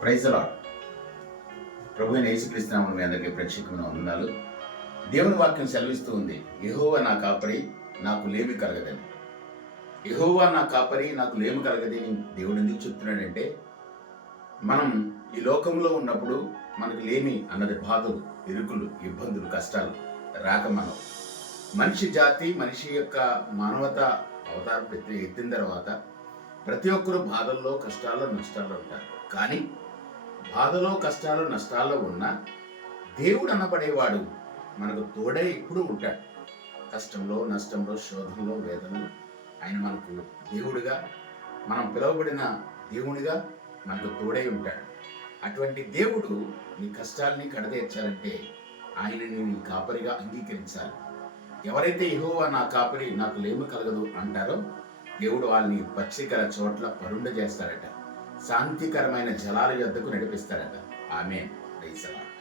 Praise the lord. ప్రభువైన యేసుక్రీస్తు నామమున మీ అందరికీ ప్రత్యేకమైన వందనాలు. దేవుని వాక్యం సెలవిస్తూ ఉంది, యెహోవా నా కాపరి, నాకు లేమి కలగదని. యెహోవా నా కాపరి, నాకు లేమి కలగదని దేవుడు ఎందుకు చెప్తున్నాడంటే, మనం ఈ లోకంలో ఉన్నప్పుడు మనకు లేమి అన్నది బాధలు, ఇరుకులు, ఇబ్బందులు, కష్టాలు రాక మనిషి జాతి, మనిషి యొక్క మానవత అవతారం ఎత్తిన తర్వాత ప్రతి ఒక్కరు బాధల్లో, కష్టాల్లో, నష్టాల్లో ఉంటారు. కానీ బాధలో, కష్టాలు, నష్టాల్లో ఉన్న దేవుడు అనబడేవాడు మనకు తోడై ఎప్పుడూ ఉంటాడు. కష్టంలో, నష్టంలో, శోధనలో, వేదనలో ఆయన మనకు దేవుడిగా, మనం పిలువబడిన దేవునిగా మనకు తోడై ఉంటాడు. అటువంటి దేవుడు నీ కష్టాలని కడతీర్చాలంటే ఆయనని నీ కాపరిగా అంగీకరించాలి. ఎవరైతే యెహోవా నా కాపరి, నాకు లేమి కలగదు అంటారో దేవుడు వాళ్ళని పచ్చికల చోట్ల పరుండ చేస్తాడట, శాంతికరమైన జలాల యొద్దకు నడిపిస్తాడట. ఆమేన్. Praise the lord.